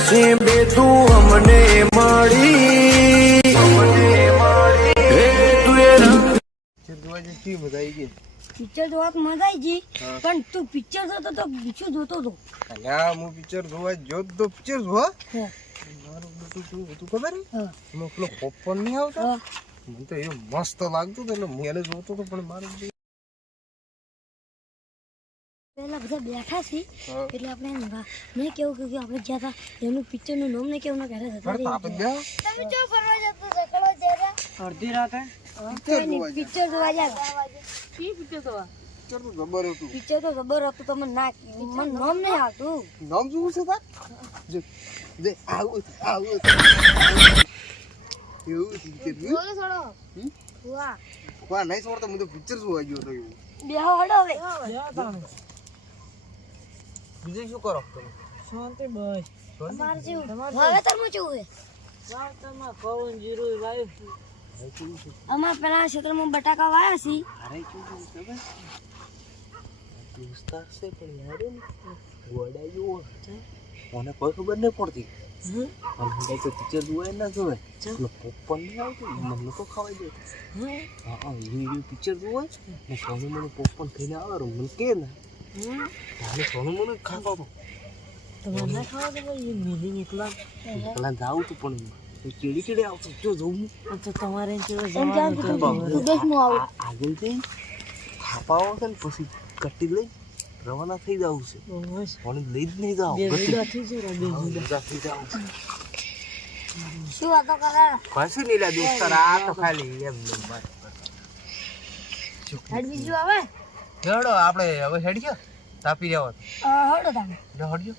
પછી બે તું અમને મળી પિક્ચર જોવા મજા આવી ગઈ પણ તું પિક્ચર જોતો તો શું જોતો હતો? હું પિક્ચર જોવા જોતો પિક્ચર જોવા મારું બધું તું ખબર હું પેલો પોપકોર્ન નહીં આવતો મને તો એ મસ્ત લાગતું હતું એટલે હું એને જોતો હતો પણ મારું પેલા બધા બેઠા છે એટલે આપણે મેં કેવું કે આપણે જ્યાં હતા એનું પિક્ચર નું નામ ને કેવું ના પહેલા જતા તમે ચો ફરવા જતો જકડો જરા અડધી રાતે પિક્ચર જોવા ગયા પિક્ચર જોવા પિક્ચર તો જબર હતું તમને ના મને નામ નહીં આવતું નામ શું છે તાર જો દે આવું એવું પિક્ચર બોલો છોડો વાહ વાહ નહીં છોડતો હું તો પિક્ચર જોવા ગયો હતો એવું બેહો હડો હવે બીજું શું કરો તમે શાંતિ બસ તમારે જેવું વાવેતરમાં કેવું છે વાવતરમાં કવન જીરું વાયુ અમાર પેલા ક્ષેત્રમાં બટાકા વાયા છે અરે શું ખબર દોસ્તાર છે પણ યાર ગોડા જેવો મને કોઈ ખબર નહીં પડતી અને કઈ તો પિક્ચર જોવાય ના જોવે પોપકોર્ન નહીં આવતું મને તો ખવાય દે હા એ પિક્ચર જોવાય ને સોનું મને પોપકોર્ન ખાઈને આવે મને કે ના તારે સોનું મને ખાવા તો તમારે ના ખાવા તો ભાઈ મિલિંગ એકલા જાઉં તું પણ ચીડી ચીડી આવતું જો જોઉં તો તમારે આગળ જઈ ખાપાઓ છે ને પછી કટ્ટી લઈ રવાના થઈ જવું છે પણ લઈ જ નહીં જાવ થઈ જાવ શું વાતો કરે કશું નહીં લા દોસ્તાર આ તો ખાલી એમ હેડ બીજું આવે હેડો આપણે હવે હેડજો તાપી રહ્યો હડો તમે હડજો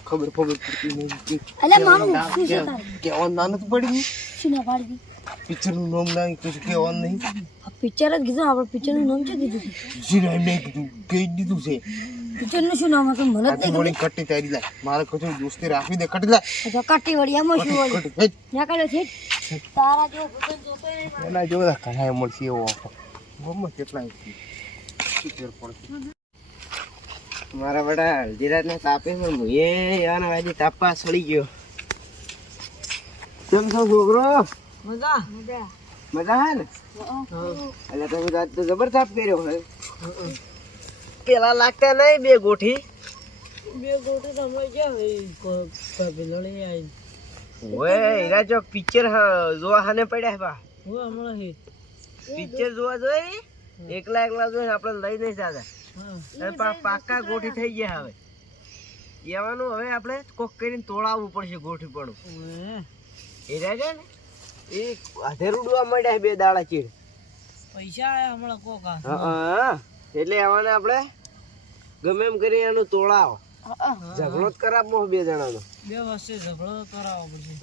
ખબર પડતી નહીં અલે મારું શું છે તારે કેવાનું ના નથી પડી શું ના પાડી પિક્ચર નું નામ ના કશું કેવાનું નહીં પિક્ચર જ કીધું આપણે પિક્ચર નું નામ શું કીધું જીરા મેં કીધું કહી દીધું છે પિક્ચર નું શું નામ હતું મને જ આખી મોડી કટ્ટી તારી લા મારે કશું દોસ્તી રાખવી દે કટ્ટી લા તો કટ્ટી વળી એમાં શું વળી ના કરે છે તારા જો ભૂતન જોતો એના જોડા કહાય મળશે એવો ગમે કેટલા પિક્ચર પડશે મારા બડા હલ્દીરાજ ને તાપે પણ હું યાર આજે તાપા સડી ગયો કેમ છો છોકરો મજા મજા હે ને એટલે તમે આજ તો જબર તાપ કર્યો હે પેલા લાગતા નહીં બે ગોઠી તમે ક્યાં લડી આવી ઓએ હીરા જો પિક્ચર જોવા હાને પડ્યા બા હું હમણાં હે પિક્ચર જોવા જોઈ એકલા જોઈને આપણે લઈ નહીં જાતા પાકા ગોઠી થઈ ગયા હવે એવાનું હવે આપણે કોક કરીને તોડાવવું પડશે ગોઠી પડું એ રહ્યા ને એ આધેર ઉડવા માંડ્યા બે દાડા ચીડ પૈસા આયા હમણાં કોકા હા એટલે આવાને આપણે ગમે એમ કરી એનું તોડાવ ઝઘડો જ કરાવવો બે જણાનો બે વચ્ચે ઝઘડો કરાવવો પડશે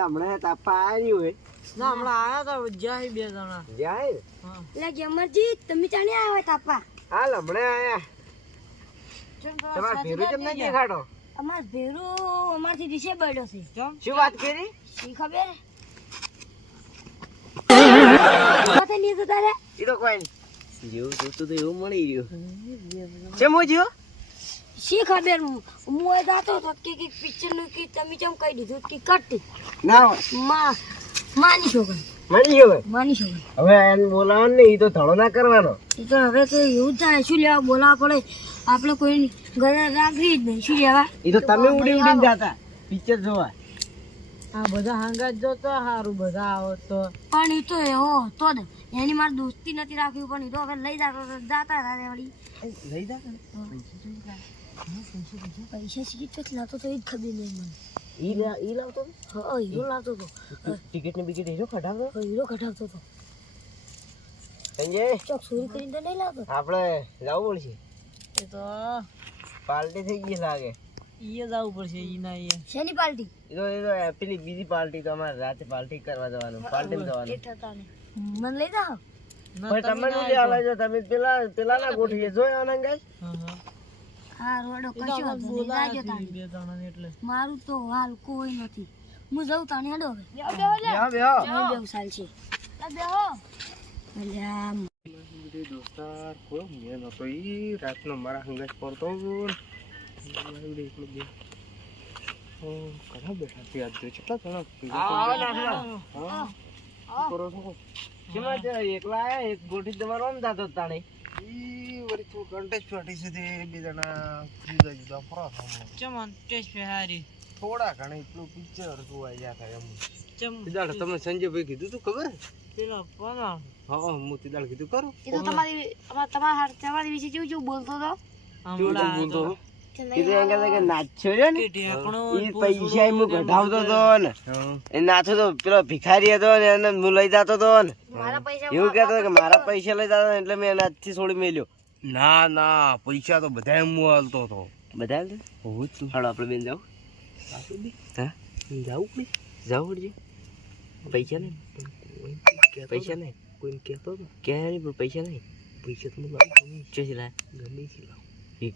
હમણાં તાપા આવ્યું હોય ના હમણાં આયા તા જાય બે જણા જાય એટલે ગમરજી તમે ચાને આવ્યા તાપા હાલ હમણાં આયા તમારે ભેરું કેમ નહીં દેખાડો અમાર ભેરું અમારથી દિશે બળ્યો છે શું વાત કરી શી ખબર માથે નહીં જતા રે એ તો કોઈ નહીં જેવું જોતું તો એવું મળી ગયું કેમ હોજ્યો શી ખબર હું એ જાતો હતો કે પિક્ચર નું કે તમે કેમ કહી દીધું કે કટ્ટી ના માની છોકરી મળી ગયો માની છોકરી હવે એને બોલાવવાનું નહીં એ તો ધડો ના કરવાનો એ તો હવે તો એવું જ થાય શું લેવા બોલાવવા પડે આપણે કોઈ ઘરે રાખવી જ નહીં શું લેવા એ તો તમે ઉડી ઉડીને જાતા પિક્ચર જોવા આ બધા હાંગા જ જોતો સારું બધા આવો તો પણ એ તો એવો હતો જ એની મારે દોસ્તી નથી રાખવી પણ એ તો હવે લઈ જાતા રારે વળી લઈ જા પૈસા શીખી તો લાવતો તો એ જ ખબર નહીં મને ઈ લાવતો હા હીરો લાવતો હતો ટિકિટ ને બિકિટ હીરો કઢાવતો હીરો કઢાવતો હતો સંજય ચોક ચોરી કરીને તો નહીં લાવતો આપણે જવું પડશે એ તો પાર્ટી થઈ ગઈ લાગે ઈએ જવું પડશે ઈ ના ઈએ શેની પાર્ટી એ તો પેલી બીજી પાર્ટી તો અમારે રાતે પાર્ટી કરવા જવાનું પાર્ટી જવાનું મને લઈ જાઓ પણ તમે નું આલે છો તમે પેલા ના ગોઠવીએ જોયો આનંદ હા રોડો કશો વાંધો નહીં લાગ્યો તાણે બે જણા એટલે મારું તો હાલ કોઈ નથી હું જઉં તાણે હેડો હવે બેહો બેહો સાલ છે બેહો અલ્યા તે દોસ્તાર કોઈ મેં નતો ઈ રાતનો મારા હંગાત પડતો ઘણા બેઠા છે આજ તો કેટલા જણા કરો છો કેમાં છે એકલા આયા એક ગોઠી તમારો આમ જાતો તાણે ઈ વળી તું કન્ટેસ્ટ પાર્ટી છે તે બે જણા જુદા જુદા ફરો ચમન ટેસ્ટ પે હારી થોડા ઘણા એટલું પિક્ચર જોવા ગયા થાય એમ ચમ તીદાળ તમે સંજયભાઈ કીધું તું ખબર પેલા પાના હા હું તીદાળ કીધું કરું એ તો તમારી વિશે કેવું બોલતો હતો બોલતો નાચ્યો છે ને ઈ પૈસા હું કઢાવતો હતો ને એ નાચો તો પેલો ભિખારી હતો ને એને હું લઈ જતો હતો ને મારા પૈસા એવું કહેતો કે મારા પૈસા લઈ જતો એટલે મેં એના હાથથી છોડી મેલ્યો. ના ના પૈસા તો બધા હું હાલતો હતો બધા હાલો આપણે બેન જાવ હા જાવું પડે જાવ પડશે પૈસા નહીં કોઈને કહેતો હતો ક્યાં નહીં પણ પૈસા નહીં પૈસા તો લાવું ચોથી લાય ગમે છે લાવું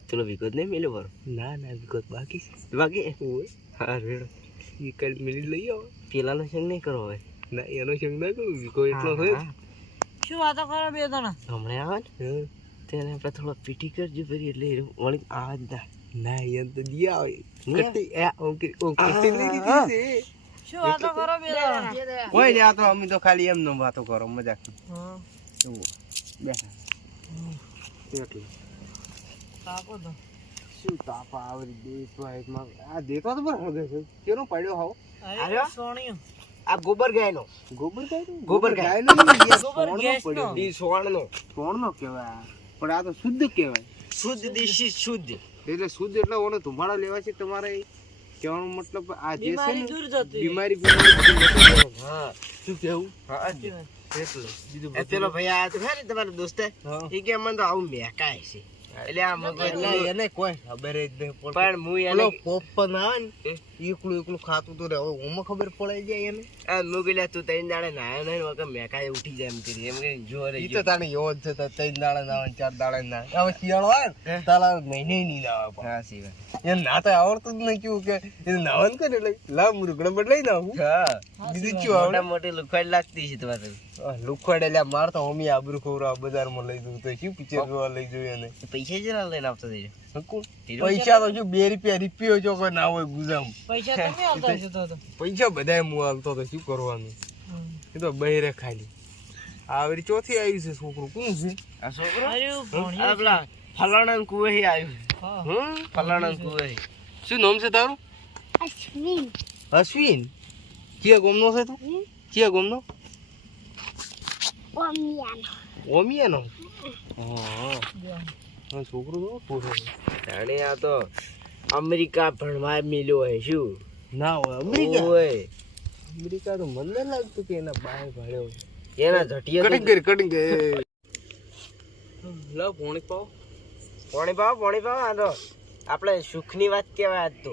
પેલો વિગત નહીં મેલ્યો બરો ના ના વિગત બાકી છે બાકી હા રેડો એ કાલ મિલી લઈ આવો પેલાનો સંગ નહીં કરવો હવે ના એનો સંગ ના કરું વિકો એટલો હોય શું વાતો કરો બે જણા હમણાં આવે ને તેને આપણે થોડો પીટી કરજો ફરી એટલે વળી આવાજ ના ના એમ તો દિયા આવે કટી કટી લઈ દીધી છે શું વાતો કરો બે જણા કોઈ નહીં આ તો અમે તો ખાલી એમનો વાતો કરો મજાક હા એવું બેઠા એટલે તાપો તો શું તાપા આવરી દેશમાં આ દેખો તો બરાબર છે કેનો પડ્યો હાવ અરે સોણિયો આ ગોબર ગાયનો ગોબર ગાયનો ગોબર ગાય ગાયનો નહીં, એ ગોબર સોણનો ગેસનો. પડ્યો. ઈ સોણનો સોણનો કહેવાય પણ આ તો શુદ્ધ કહેવાય શુદ્ધ દેશી શુદ્ધ એટલે શુદ્ધ એટલે ઓનો ધુમાડો લેવા છે તમારે કહેવાનો મતલબ આ જે છે બીમારી ને દૂર જતી બીમારી બીમારી હા શું કેવું હા એટલે બીજું એ પેલો ભાઈ આ તો ખરી તમારો દોસ્ત હા. એ કે મને તો આવું મેકાય છે એટલે આ મગજ એટલે એને કોઈ ખબર જ નહીં પડતી. પણ હું એને પેલો પોપન આવે ને એકલું એકલું ખાતું તો રે હવે ઓમાં ખબર પડાઈ જાય એને આ મુગલા તું તૈન દાડે નાયો નહીં વગર મેકાય ઉઠી જાય એમ કરી એમ કરી જો રે ઈ તો તાણે એવો જ છે તો 3 દાડા ના આવે 4 દાડા ના આવે. હવે શિયાળો આવે ને તાલા મહિને નહીં ના આવે હા સીવા એને નાતા આવડતું જ નહીં કેવું કે એને નાવાનું કરે એટલે લા મુરગડા બદલાઈ નાખું હા બીજું શું આવડે મોટા મોટી લુખવાડ લાગતી છે તમારે લુખવાડ એટલે માર તો મમ્મી આબરૂ ખવરા બજારમાં લઈ જવું તો શું પિક્ચર જોવા લઈ જવું એને પૈસા જરા લઈને આવતો થઈ હકું? પૈસા તો શું 2 રૂપિયા રીપિયો જો કોઈ ના હોય ગુજામ પૈસા તમે આવતા જતો હતો પૈસા બધાય હું હાલતો તો શું કરવાનું એ તો બહેરે ખાલી આવરી ચોથી આવી છે છોકરું કોણ છે આ છોકરો અરે આ ભણ્યો પેલા ફલાણા કુવે આવ્યું હા ફલાણા કુવે શું નામ છે તારું અશ્વિન અશ્વિન કયા ગામનો છે તું કયા ગામનો ઓમિયાનો હા છોકરો તો પૂરો જાણે આ તો અમેરિકા ભણવા મેલ્યો હોય શું ના હોય અમેરિકા હોય અમેરિકા તો મને લાગતું કે એના બહાર ભાડ્યો એના ઝટિયા કટિંગ કરી લાવ પોણી પાવ પોણી પાવ આ તો આપણે સુખની વાત કહેવાય આજ તો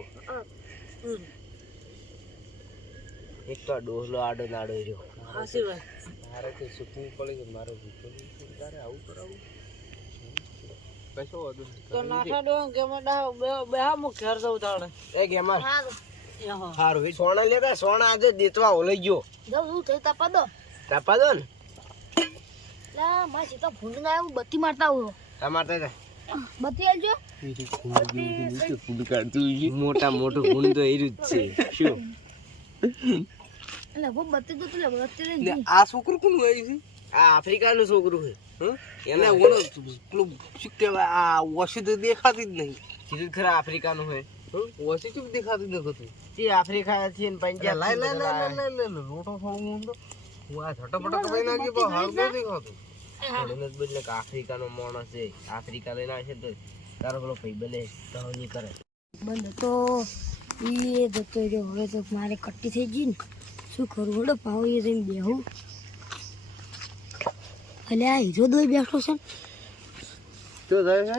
એક તો આ ડોહલો આડો નાડો રહ્યો આશીર્વાદ મારે તો સુખની પડે કે મારો ભૂખો તારે આવું કરાવું કશો વાંધો નહીં. તો નાખા દો કે મડા બે હા મુખ ઘર જવું તાણે એ ગેમર હા હારું સોના લેતા સોના આજે દેતવા ઓલઈ ગયો જવું થઈ તપા દો તાપા દો ને લા માસી સીતા ફૂંડ ના આવ્યું બત્તી મારતા આવો તમારે બત્તી આલજો મોટા મોટું ગુણ તો એર્યું જ છે શું એટલે હું બત્તી તો લે બત્તી લઈને ને આ છોકરું કોનું આવ્યું છે આ આફ્રિકાનું છોકરું છે એને ઓનો પેલું શું કહેવાય આ વોશી તો દેખાતી જ નહીં કીધું ખરા આફ્રિકાનું છે વોશી કેમ દેખાતી નથી તે આફ્રિકા થી ને પંજાબ લાય લોટો ખાવું તો હું આ ઝટપટ કપાઈ નાખી પણ હાલ નથી દેખાતું જ બદલે કે આફ્રિકાનો માણસ છે આફ્રિકા લઈને આવે છે તો તારો પેલો ભાઈ બને કહાની કરે બંધ તો એ જતો રહ્યો હવે તો મારે કટ્ટી થઈ ગઈ ને શું કરું વડો પાવ એ જઈને બેહું એટલે આ હીરો દોઈ બેઠો છે શું થાય છે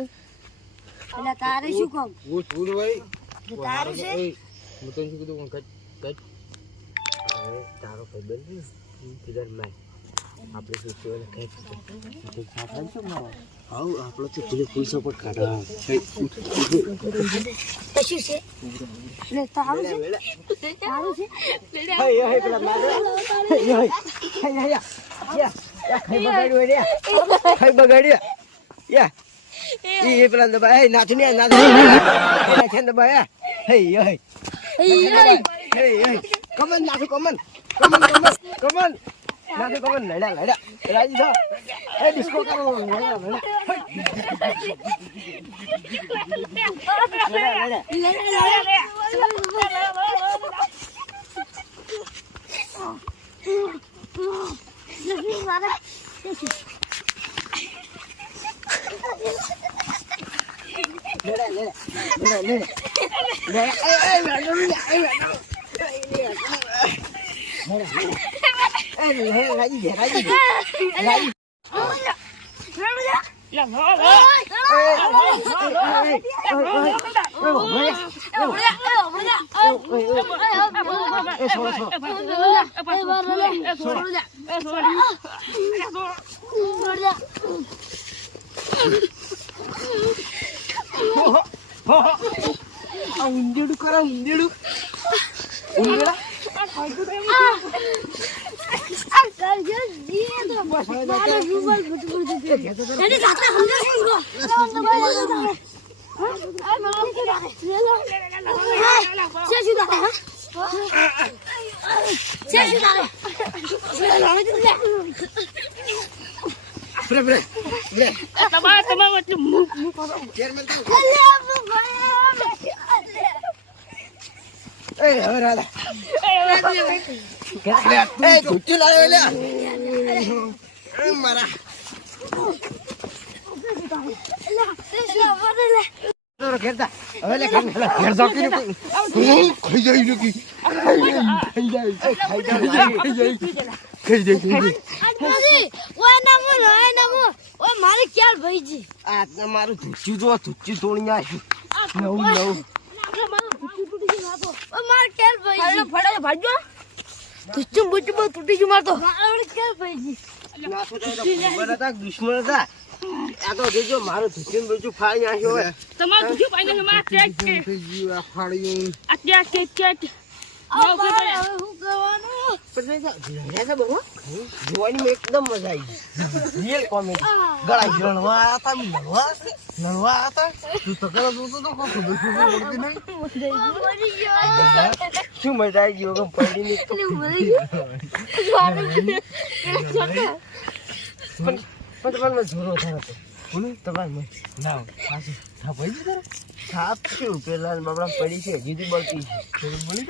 એટલે તારે શું કામ હું છું ભાઈ તારું છે હું તને શું કીધું કટ હવે તારો ભાઈ બને કિધર મેં આપણે શું કહેવાય કઈ આવ આપણો તો ફૂલ સપોર્ટ કાઢા કશું છે એટલે તારું છે તારું છે હે પેલા મારે ખાઈ બગાડ્યું રે ખાઈ બગાડ્યું યા એ પેલા દબા એ નાચ ને નાચ છે દબા હે હે કમન નાચ કમન કમન નાચ કમન લડા રાજી થા એ ડિસ્કો કરો ઊંધેડું કરો ઊંધેડું મારી ક્યાં ભાઈજી આ તમારું ધૂચ્યું જો ધૂચ્યું તોડી નાખ્યું નવું નવું મારે ક્યાં ભાઈજી ફટાફટ ભાગજો તુચ્ચું બુચ્ચું બધું તૂટી ગયું મારતો મારે ક્યાં ભાઈજી દુશ્મન હતા આ તો જોજો મારું ધૂચ્યું બુચ્ચું ફાડી નાખ્યો હોય તમારું ધૂચ્યું પાઈ નાખ્યું મારા જોવાની એકદમ મજા આવી રિયલ કોમેડી ગળા લડવા હતા તું તો કરો જોતો તો ખબર પડતી નહીં શું મજા આવી ગયો પડી પણ તમારે જોરો થયો બોલું તમારે ના હા ભાઈ તારે સાપ શું પેલા બાબડા પડી છે જીદી બળતી છે બોલી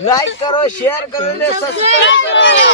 લાઈક કરો શેર કરો ને સબસ્ક્રાઇબ કરો